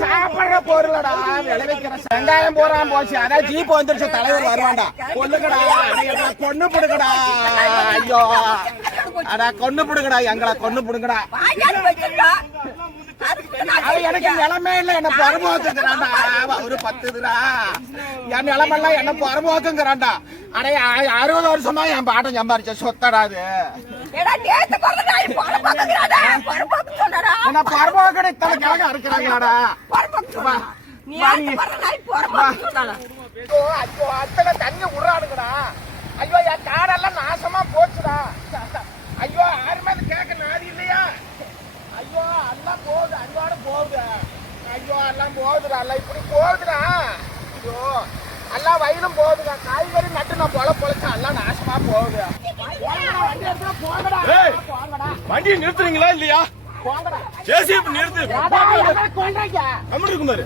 சாப்பிடுற பொருளடா விளைவிக்கிற வெங்காயம் போறான் போச்சு. அதான் ஜீப் வந்துருச்சு, தலைவர் வருவான்டா. கொல்லுங்கடா, கொன்னு புடுங்கடா. ஐயோ அடா கொன்னு புடுங்கடா, எங்களை கொன்னு புடுங்கடா. எனக்கு நிலைமை இல்ல, என்ன பரமோக்குங்கிறான்டா. ஒரு 10 என் நிலைமெல்லாம் என்ன பரமோக்குங்கிறான்டா. அடே 60 வருஷம் தான் என் பாட்டம் சம்பாரிச்ச சொத்தடா அது. என்ன பரமோக்கடை இத்தனை கிழங்க இருக்கிறாங்களாடா. ஐயோ அத்தனை தண்ணி விடுறானுங்கடா. ஐயோ என் காடெல்லாம் நாசமா போச்சுடா. ஐயோ யாருமே அது கேட்க நாதி இல்லையா. ஐயோ எல்லாம் போகுது, அங்கோட போகுது. ஐயோ எல்லாம் போகுதுடா, எல்லாம் இப்படி போகுதுடா. ஐயோ எல்லாம் வயலும் போகுதுடா. காய்கறி நட்டு நான் பொழைச்சா எல்லாம் நாசமா போகுது. வண்டியை நிறுத்துறீங்களா இல்லையா? ஜேசிபி நிறுத்து. கொண்டாங்க இருக்குமாரு